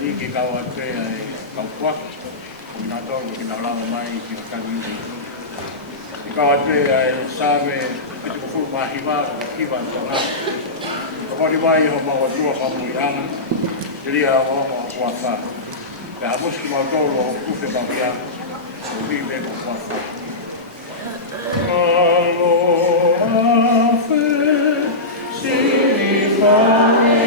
ni ke kau atu e kau kuak. Kina tau kina lama mai ki o kani ni. Ke kau atu e sabe piti kufu mahima o kiwa tonga. Kau mai ho mau tua pamuiana. Jadi awak mau kuasa. Ke abus ki mau tau lo kufe babia. O vive ko kuasa. Aloha fe sifane.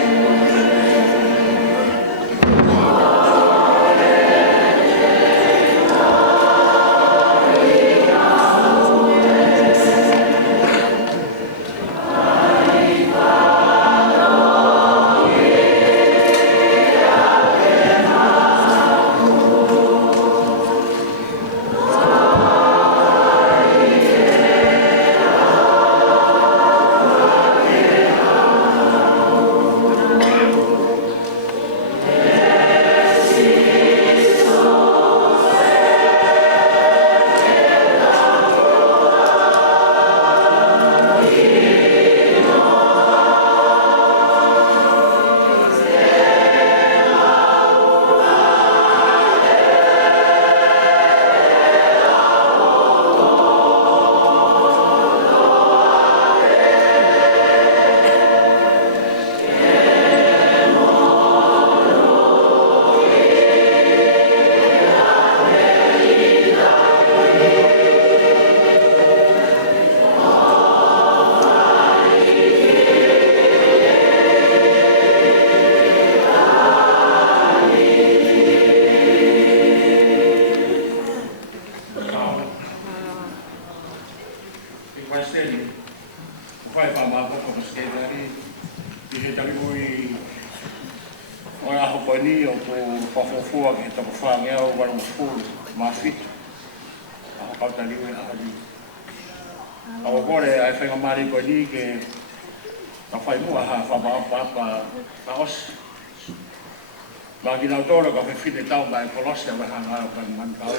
Bagi nau tōra ka whiwhine tau mai kolosia mai hangaro kan mankau.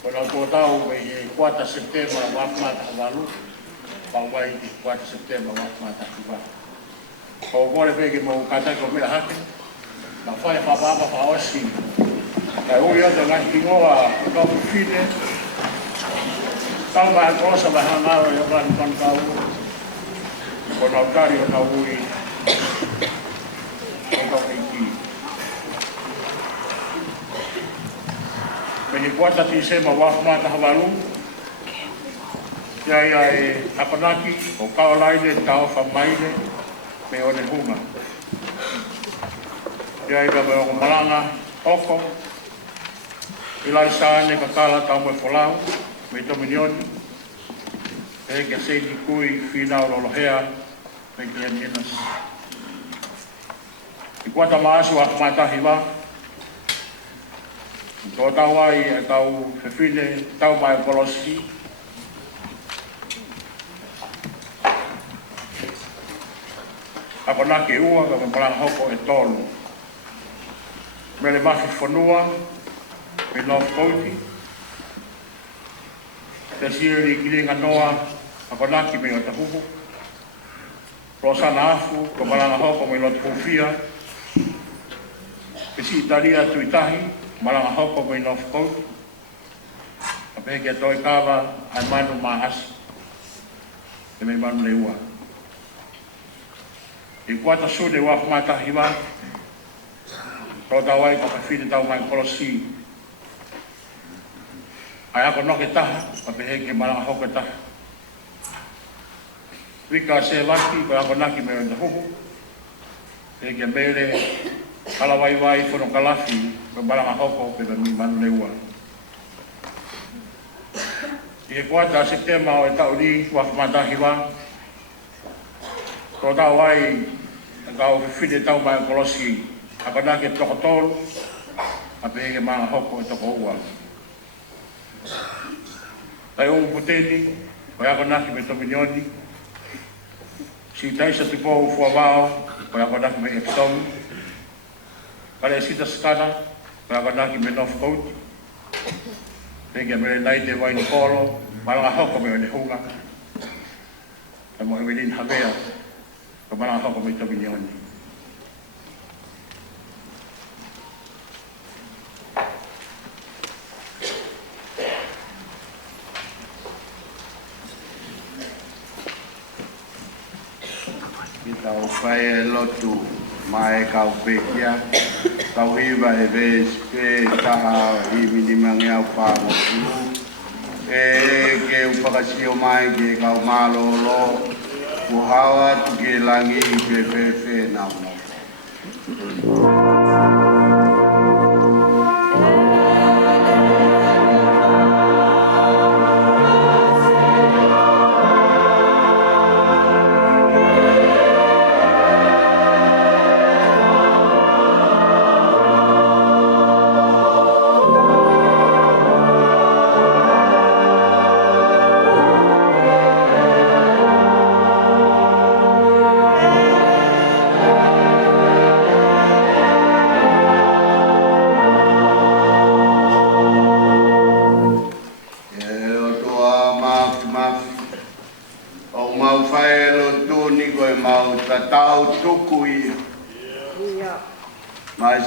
Ko nau tō tau me 4 September wafmata hawalu. Pau mai ki 4 September wafmata hawalu. Ko kore peke mo kata ko mea hake. Ma whai whapapa whaosi. Kai ui ata ngahi kingoa ka whiwhine. Tau mai kolosia mai hangaro ya kan mankau. Ko nau tari o nau ui. Ko nau hiki. Me he kuata ti sema wafmata hawalu. Iai ai apanaki o kaolaine tau whamaine me o ne hunga. Iai ka me o malanga oko. Ilai saane ka kala tau me wholau me tominioni. E ke seiti kui whina o lolohea me ke aninas. I kuata maasu wafmata hiwa. Tō tau ai e tau whiwhine tau mai kolosi. Apa nake ua ka me parang hoko e tolu. Me le mahi whanua, me North Kouti. Te sieri kiringa noa, apa nake me o tahuhu. Rosana afu, ka parang hoko me lo tufia. Pesi italia tuitahi. Maranga hoko mai North Kouti. A peke toi kawa ai manu mahasi. E me manu le ua. I kuata sune wafmata hiwa. Tō tau ai ka whiwhine tau mai kolosi. Ai ako noke taha. A peke maranga hoko taha. Wika se waki ko ako naki me o huhu. Peke mele kala wai whono kalafi. Ko maranga hoko pe mi manu le ua. I kuata September o e tau ni wafmata hiwa. Tō tau ai kau whiwhine tau mai kolosi. Ako nake toko tolu. A peke maranga hoko e toko ua. Tai o puteni. Ko ako nake me tominioni. Si taisa tipo ufua wao. Ko ako nake me epsonu. Kare sita skana. Kaya naki me North Kouti. Peke me nai te waini koro. Maranga hoko me o ne hunga. E mo Evelyn Havea. Ka maranga hoko me tominioni. Kau whae lotu mai kau pekia. Kau hiwa e ves pe taha i minimangi au whangotu. E ke upakasio mai ke kau malolo. Kuhawa tu ke langi ke pepe na mo.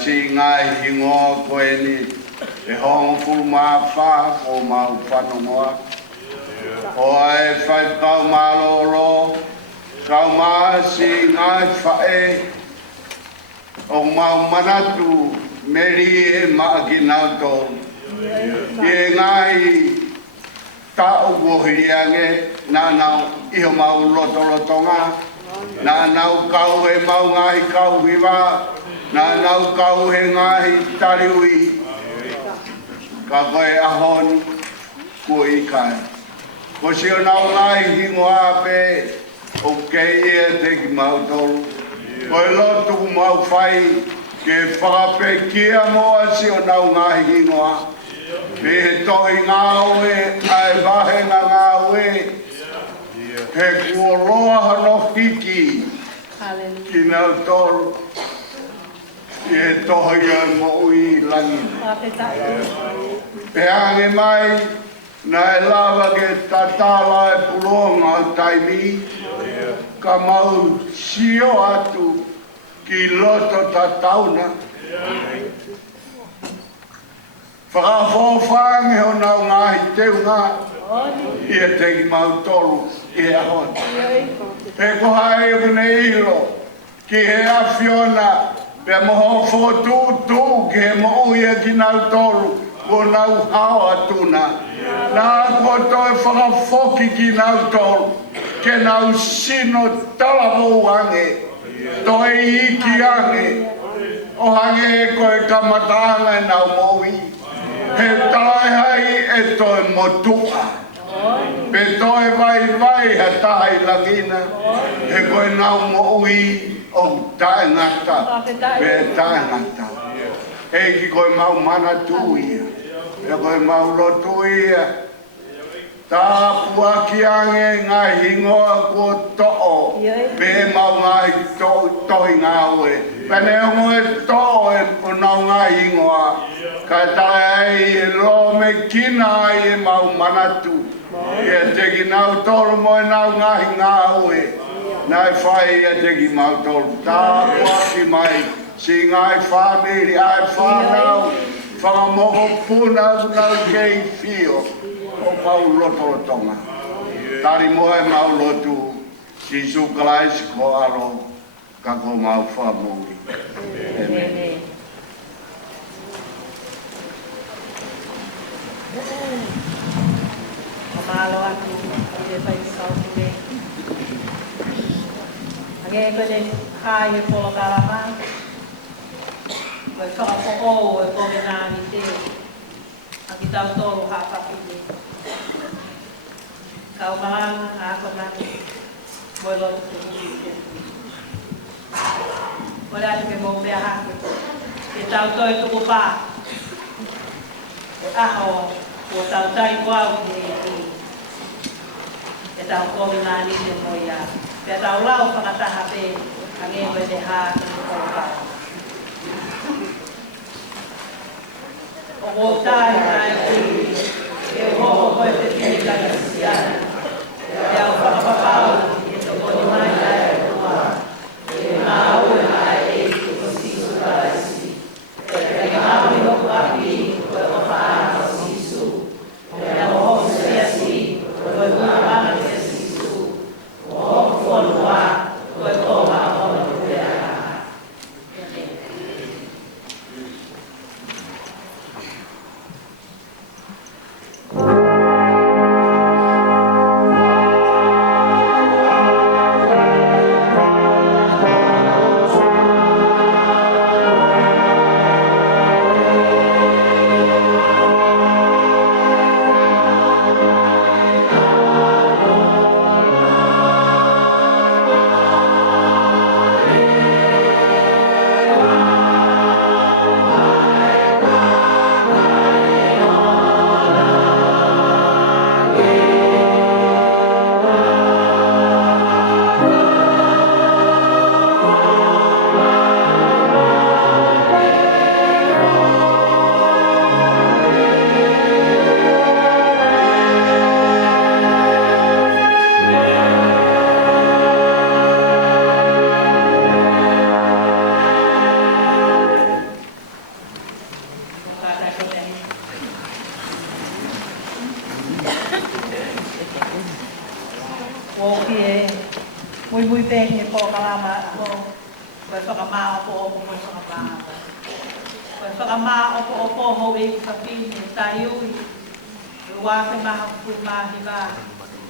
Si ngai hingo koe ni e hongo fulu maa wha o mau whanongoa. O e whai kau malolo, kau maa si ngai whae o mau manatu meri e maa ki nau tō. I ngai ta o gohiriange na nau iho mau lotolotonga, na nau kau e mau ngai kau hiwa, na nau kau he ngahi tariui, ka koe ahon kua ikai. Ko si o nau ngahi hingo ape, o kei e te ki mau tolu. Ko e lotu ku mau whai, ke whakape kia moa si o nau ngahi hingo a. Me he tohi ngāue, ai wahenga ngāue, he kua roa hano hiki, ki nau tolu. E toha ia mo ui langi. E ange mai, na e lawa ke tatala e pulonga o taimi, ka mau sio atu ki loto tatauna. Whakawhawhange o nau ngahi teunga, i e teki mau tolu, i e ahon. E koha e une ilo, ki he awhiona, pia moho whotu ke mo uia ki nau tolu, ko nau hawa tuna. Nā ko toi whakawhoki ki nau tolu, ke nau sino talawo ange, toi iki ange, o hange e koe kamatanga e nau mowi. He tai hai e toi motua, pe toi vai ha tai langina, he koe nau mowi, o tae ngata, pe tae ngata. E ki koe mau mana tu ia, e koe mau lotu ia. Tā pua ki ange ngā hingoa ko to'o, pe mau ngā tohi ngā oe. Pene ongo e to'o e punau ngā hingoa, ka tae ai e lo me kina ai e mau mana tu. E te ki nau tolu mo e nau ngā ngā oe. Nai whai e te ki mau tolu, tā waki mai, si ngai whaneri, ai whanau, whangamoho puna nau kei whio, o pau loto o tonga. Tari moe mau lotu, si sukalai si ko alo, ka ko mau whamongi. Amen. Malo aku, dia baik sauti ni. Agak kene kaya polo kalaman, berkau poko, berkau menani te, aku tahu tolu apa ini. Kau malang aku nanti boleh tu. Boleh ada kebom beah aku. Kita tahu itu apa. Aho, kita tahu cari kuau ni. Kita tahu menani ni moya. Kita tahu lau pengata HP, kami boleh ha kita. Ogotai nanti, eu boleh terlibat siapa. Ya apa itu boleh mana tua. Mau mai itu sisu kasi. Mau itu api, apa sisu. Ya mau siasi, boleh mana sisu. Oh, follow up, Mo ki e mui pehi e po kalama ho. Koe whakamā opo koe whakamā. Koe whakamā opo ho e whapine tai ui. Rua te maha pui mahi wā.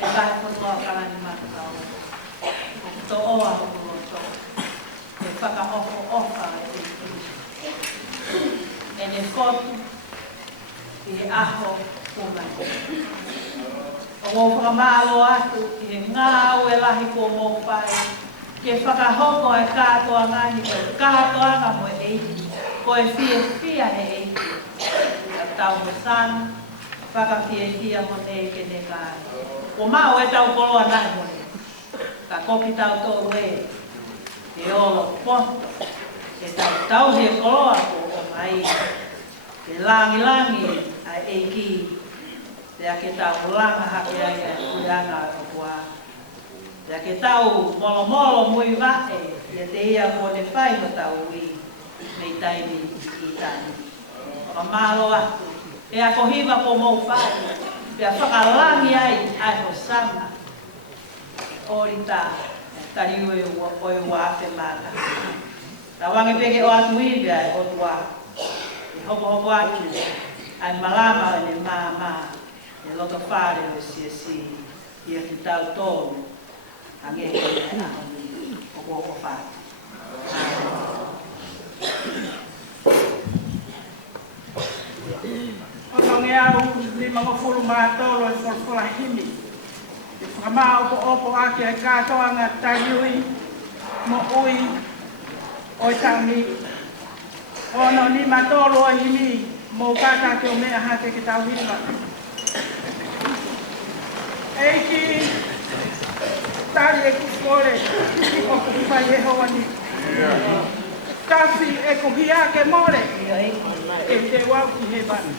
E kai kotoa kalani mātau. To oa hoku roto. E whaka ofa e e ne kotu i he aho kumai. O ngō whakamālo atu i he ngā au e lahi ko mō whai. Ke whakahoko e kātoa ngāhi ko e kātoa ngā mo e eiti. Ko e fia he eiti. A tau mo sanu, whakafia mo ne ke ne kāi. Ko māo e tau koloa nai mo ne. Ka koki tau tōru e. E olo poto. E tau he koloa ko o mai. Ke langi a eiki. Te ake tau langa hake ai e kuianga o kua. Te ake tau molo mui wae. Ia te ia mo ne whai ma tau i. Mei taimi i tani. Ka mālo atu. E ako hiwa ko mou whai. Pea whakalangi ai ho sama. Orita. Tari ue oi wafe mata. Ta wange peke o atu iwi ai o tua. I hoko atu. Ai malama ne maa. E loto whare o si i a ki tau tōnu a nge kone ahoni o koko whare. O nge au ni mga fulu mātolo e wholwhala himi. E whakamā opo ake e kātoa ngā tariui mo ui o i tauni. Ono ni mātolo o himi mo kātā ke o mea hake ki tau hima. Eiki tari e kukore ki o kuwhai e hoa ni. Kasi e kuhia ke more e te wau ki he bani.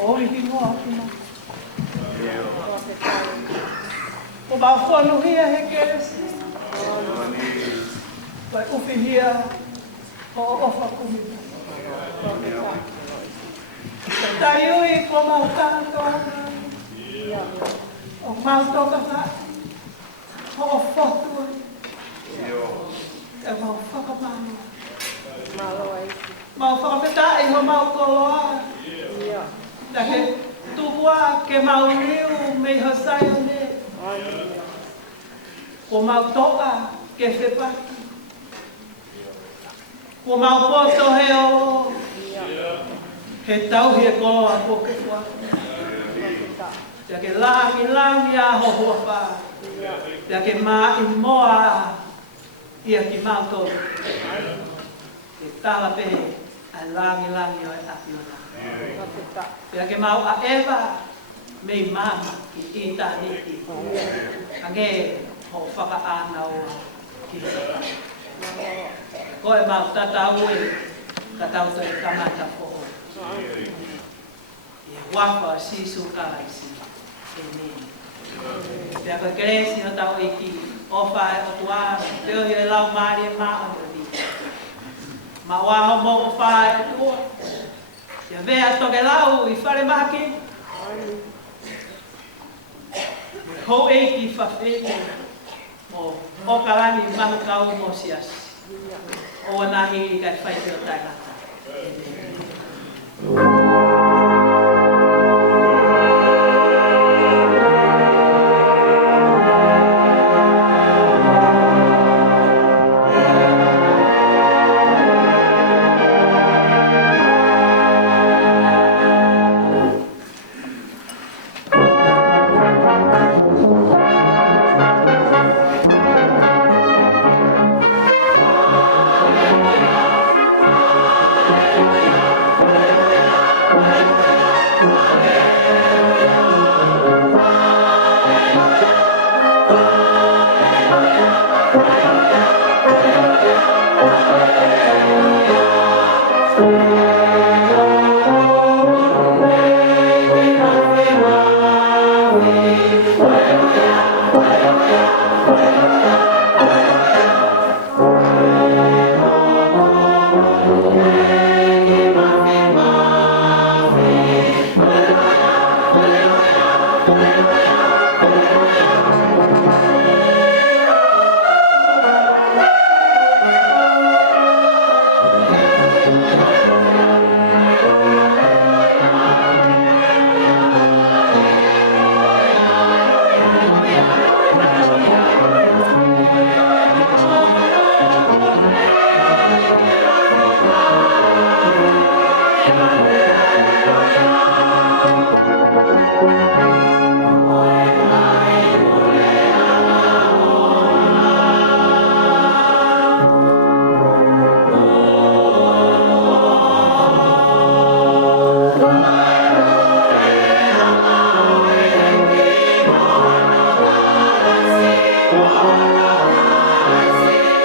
oi ki ngoa kina. O ba whanu hia he keresi. Vai uwhi hia o ofa kumina. Tai ui ko mau tātoa. O mau toka ka. O whatua. E mau whakamanu. Mau whakapetai ho mau koloa. Da ke tukua ke mau riu mei hosai o ne. Ko mau toka ke whepaki. Ko mau poto he o. He tau he koloa ko ke kua. Da ke langi a ho hua pa. Da ke maa i moa ia ki mau tolu. E tala pe a langi o e apiona. Ia ke mau a ewa mei mama ki ita niki. Ange ho whaka anau ki. Ko e mau tatau e katau to e kamata po. E wapa sisu karaisi. E nini. Ia ka keresi no tau e ki ofa e o tuara. Teo i e lau maari e maa o ni. Ma waho mo o wha e tua. Ia vea toke lau i whare maki. Hou e ki whawhene. Mo okalani mahu kau mo sias. O nahi i kai whaite o tainata.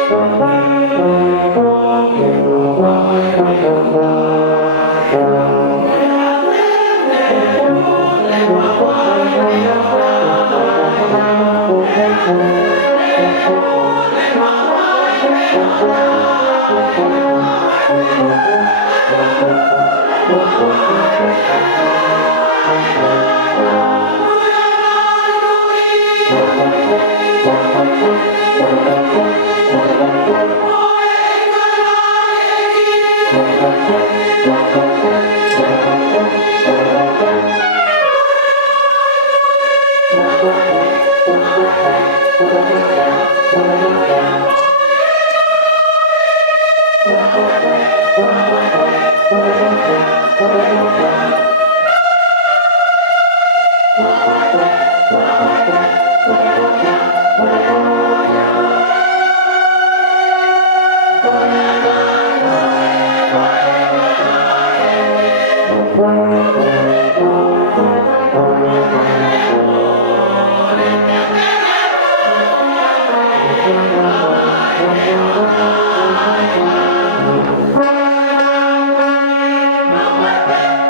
Bye.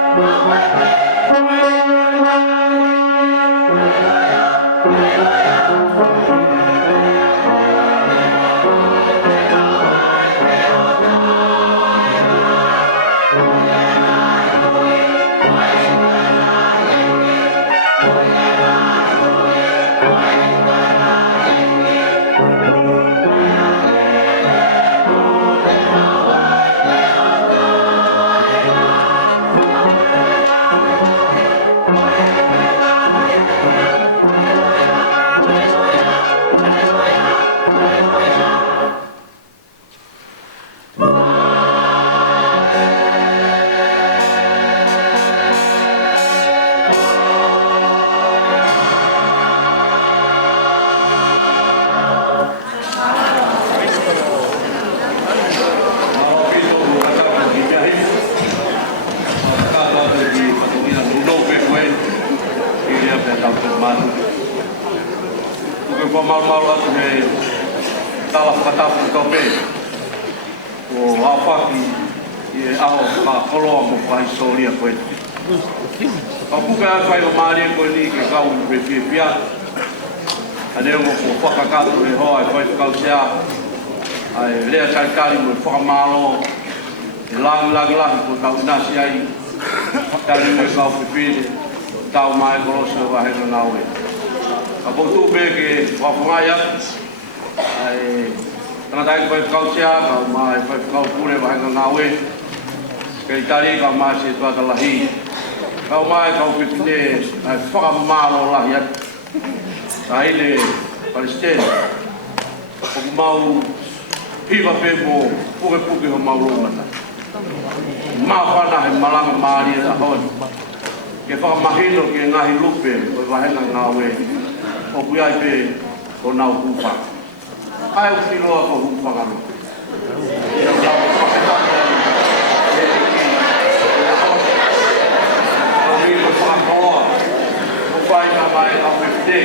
matu. Tuke pa malu atu he tala whakatapu tope. O hawhaki i e aho ka koloa mo whai soria koe. Ka puka a whai o maari koe ni ke kau pe pia. Aneo mo ko whakakato he hoa e whai whakau sea. Ai lea taikari mo e whakamalo. E langi ko tau nasi ai. Whakari mo e kau pe pia. Tau mai kolosa wa henga nawe. Ka potu be ke whafungai atu. Ai tanatai koe whakau sea, ka mai koe whakau pure wa henga nawe. Kei tari ka mai se tuata lahi. Ka mai kau pipine ai whakamalo lahi atu. Ka hile Palestine. Oku mau hiva pe mo puke ho mau lomata. Mawhana he malanga maari e ahoni. Ke whakamahino ke ngahi lupe o wahenga ngawe o kuiai pe o nau hupa. Ai o whiloa ko hupa ngano. O whilo whakakoa o whai ka mai ka whipte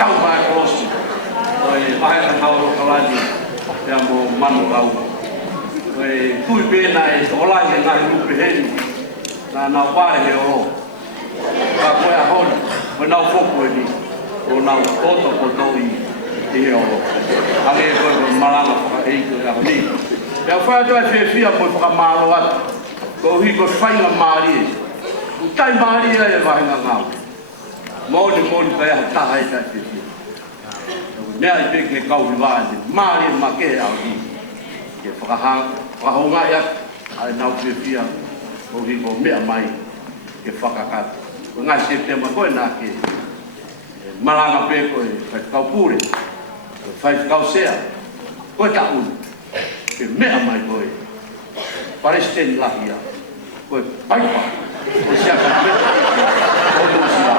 tau mai kolosi o wahenga ngawe o kalani te amo manu rau. O tui pēna e olai e ngahi lupe heni na nau pare he oro. Ka koe a honi, koe nau foku e ni, o nau toto koto i he oro. Ake e koe malanga whaka eiko e aho ni. Pea whaia toi whia koe whakamaro atu, ko hui koe whainga maari e. Utai maari e e wahinga ngau. Moni kai aho taha e tai whia. Mea i peke he kau hiwaane, maari e make e au ni. Ke whakahonga e atu, ai nau whia. O hiko mea mai ke whakakata. Ko ngai September koe nā ke malanga pe koe whai kau pure, whai kau sea, koe ta unu. Ke mea mai koe Palestine lahia, koe paipa, koe sea ka mea, koe tūsia.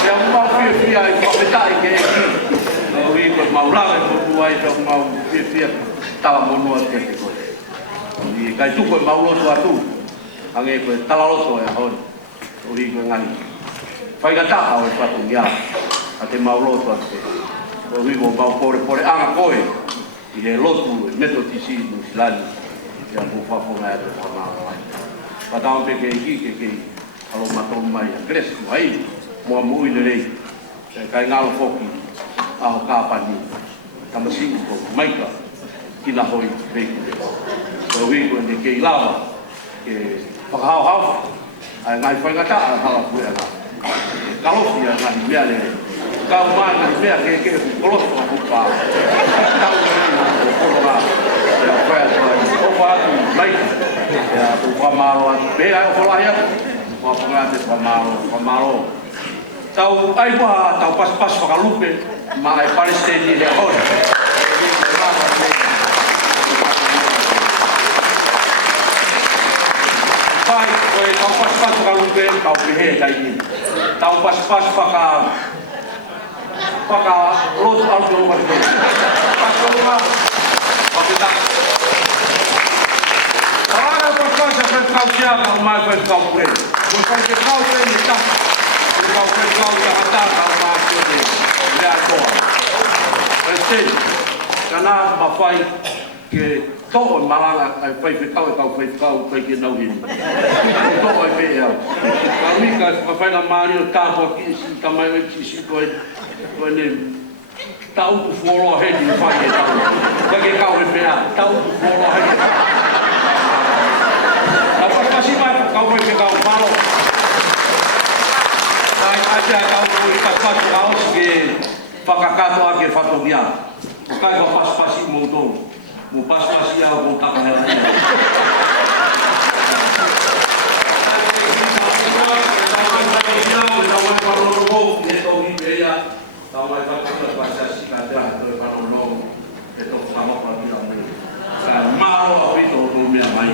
Sea mau whia i whapetai ke eki, o hiko maulanga e koe ai tau mau whia tawa monua te koe. Ni kai tuko e maulotu atu. Ange koe talaloto e ahoni, o hiko ngai. Whaigataha o e whatu ngia, a te mauloto ate. O hiko mau pore anga koe, i he lotu e meto tisi no silani, i a mo whafonga e te whanau ai. Whatau pe kei ki kei, alo matou mai a gresu ai, moa mui le rei, kai ngalo foki, aho kāpani, tamasiki ko maika, kina hoi reiku. O hiko e kei lava, ke whakahau, ai ngai whaingata a hala pui ana. Kalosi a ngai mea le, kau mai ngai mea ke kolosi a hupa. Kau kei o korora, ea whaia toa, o whaatu maika, ea o whamaro atu, pēa o whalahi atu, o whangate whamaro. Tau aipaha, tau pas whakalupe, ma ai Palestine le hori. Pai, koe tau pas whakalupe, tau pehe kai ni. Tau pas whaka lotu auto o wate. Pasonga, wapeta. Tawara pas a whai kau siaka o mai whai kau pure. Koe whai te kau pure ni taka. Koe kau whai kau ia hataka o mai pure. Lea toa. Palestine, kana mawhai ke to'o malanga ai whai kau whai ke nau hini. To'o ai pēe au. Ka mika e whawhainga maari o tāpua ki isi tamai o isi koe ne tau ku wholoa heni o whai e tau. Whai ke kau e pēa, tau ku wholoa heni. Ka whakasi mai kau whai ke kau malo. Kai aja kau koe ka whatu ka osi ke whakakato ake whatongia. Kai ka paspasi mou tonu. Mo paspasi au mo takahera ia. Mau a pito o mea mai.